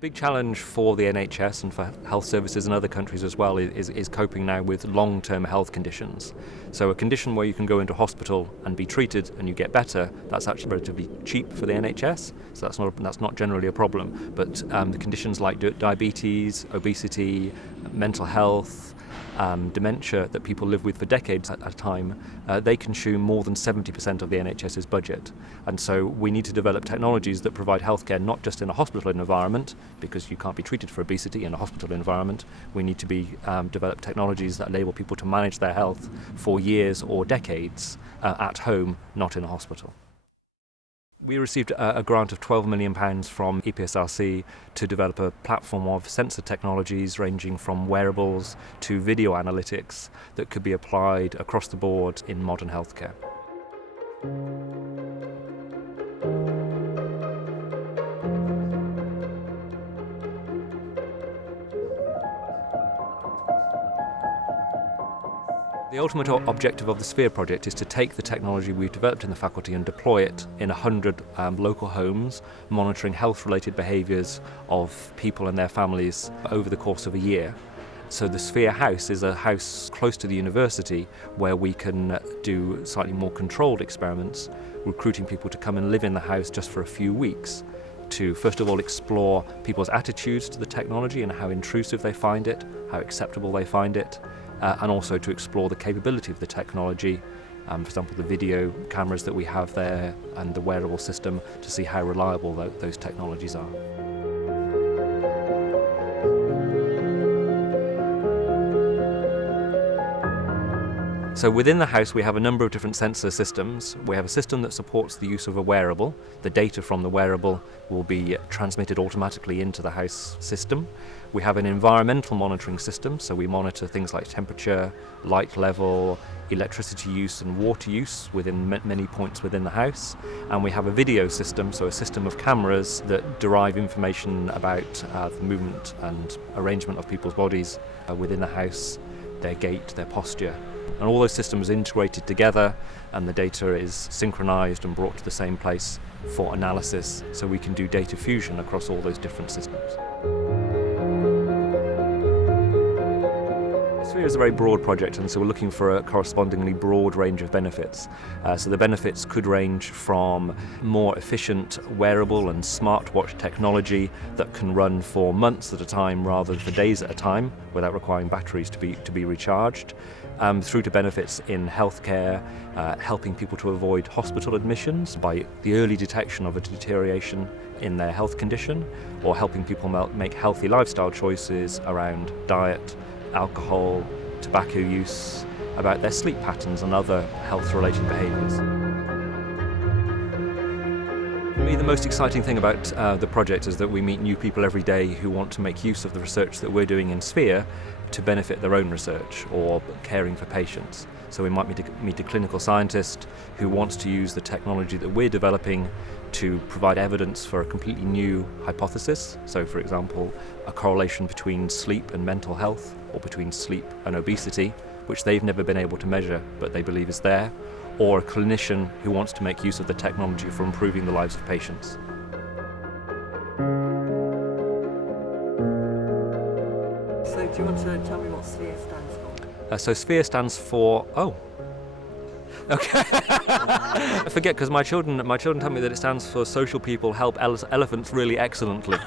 Big challenge for the NHS and for health services in other countries as well is coping now with long-term health conditions. So a condition where you can go into hospital and be treated and you get better, that's actually relatively cheap for the NHS, so that's not generally a problem. But the conditions like diabetes, obesity, mental health, dementia that people live with for decades at a time, they consume more than 70% of the NHS's budget. And so we need to develop technologies that provide healthcare not just in a hospital environment, because you can't be treated for obesity in a hospital environment. We need to develop technologies that enable people to manage their health for years or decades at home, not in a hospital. We received a grant of £12 million from EPSRC to develop a platform of sensor technologies ranging from wearables to video analytics that could be applied across the board in modern healthcare. The ultimate objective of the Sphere project is to take the technology we've developed in the faculty and deploy it in 100 local homes, monitoring health-related behaviours of people and their families over the course of a year. So the Sphere House is a house close to the university where we can do slightly more controlled experiments, recruiting people to come and live in the house just for a few weeks to first of all explore people's attitudes to the technology and how intrusive they find it, how acceptable they find it, and also to explore the capability of the technology, for example the video cameras that we have there and the wearable system, to see how reliable those technologies are. So within the house we have a number of different sensor systems. We have a system that supports the use of a wearable. The data from the wearable will be transmitted automatically into the house system. We have an environmental monitoring system, so we monitor things like temperature, light level, electricity use and water use within many points within the house. And we have a video system, so a system of cameras that derive information about the movement and arrangement of people's bodies within the house, their gait, their posture. And all those systems are integrated together and the data is synchronized and brought to the same place for analysis, so we can do data fusion across all those different systems. Sphere is a very broad project, and so we're looking for a correspondingly broad range of benefits. So the benefits could range from more efficient wearable and smartwatch technology that can run for months at a time rather than for days at a time without requiring batteries to be recharged, through to benefits in healthcare, helping people to avoid hospital admissions by the early detection of a deterioration in their health condition, or helping people make healthy lifestyle choices around diet, alcohol, tobacco use, about their sleep patterns and other health-related behaviours. For me, the most exciting thing about the project is that we meet new people every day who want to make use of the research that we're doing in Sphere to benefit their own research or caring for patients. So we might meet a clinical scientist who wants to use the technology that we're developing to provide evidence for a completely new hypothesis. So for example, a correlation between sleep and mental health, or between sleep and obesity, which they've never been able to measure but they believe is there, or a clinician who wants to make use of the technology for improving the lives of patients. So do you want to tell me what Sphere stands for? So Sphere stands for, okay. I forget, because my children tell me that it stands for Social People Help Elephants Really Excellently.